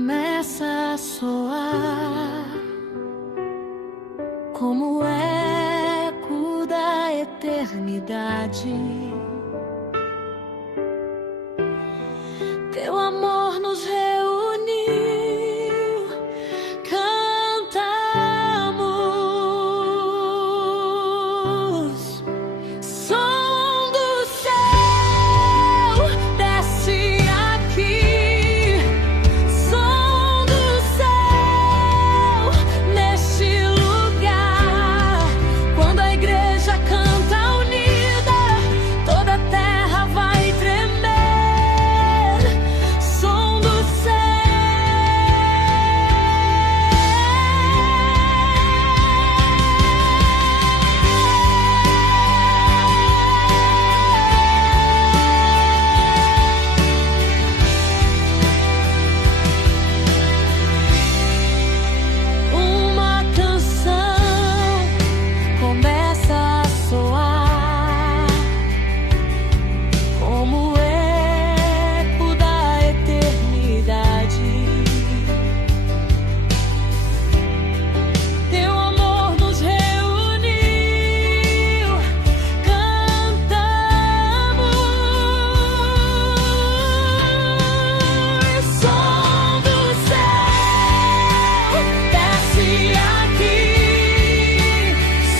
começa a soar como eco da eternidade. Teu amor nos reuniu, cantamos. Som do céu desce aqui, som do céu neste lugar. Quando a igreja canta unida, toda a terra vai tremer. Som do céu. Uma canção começa a soar como eco da eternidade. Teu amor nos reuniu, cantamos. Som do céu desce aqui,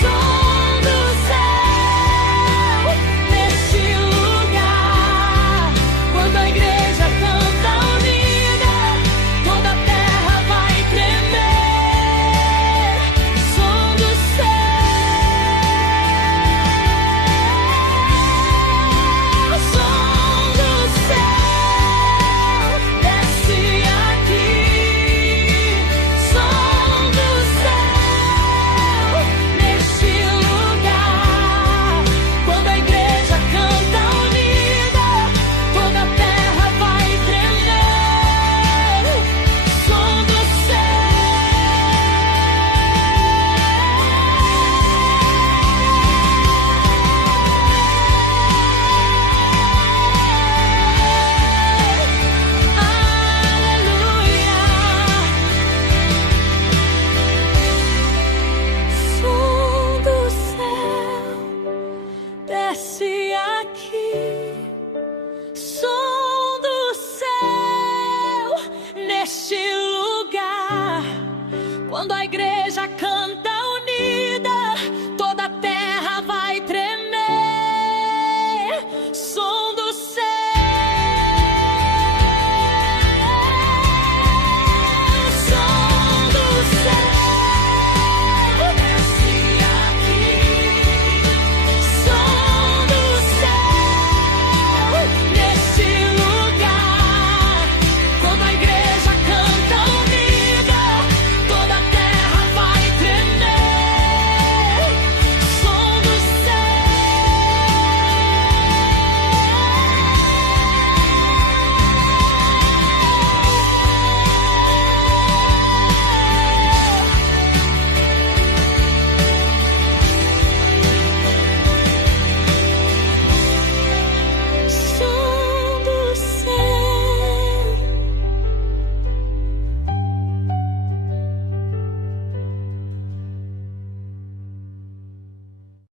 som do céu neste lugar. Quando a igreja canta unida, toda a terra vai tremer. Som do céu, som do céu desce aqui, som do céu neste lugar. Quando a igreja canta unida, toda a terra vai tremer. Som do Aleluia. Som do céu desce aqui, som do céu neste lugar. Quando a igreja canta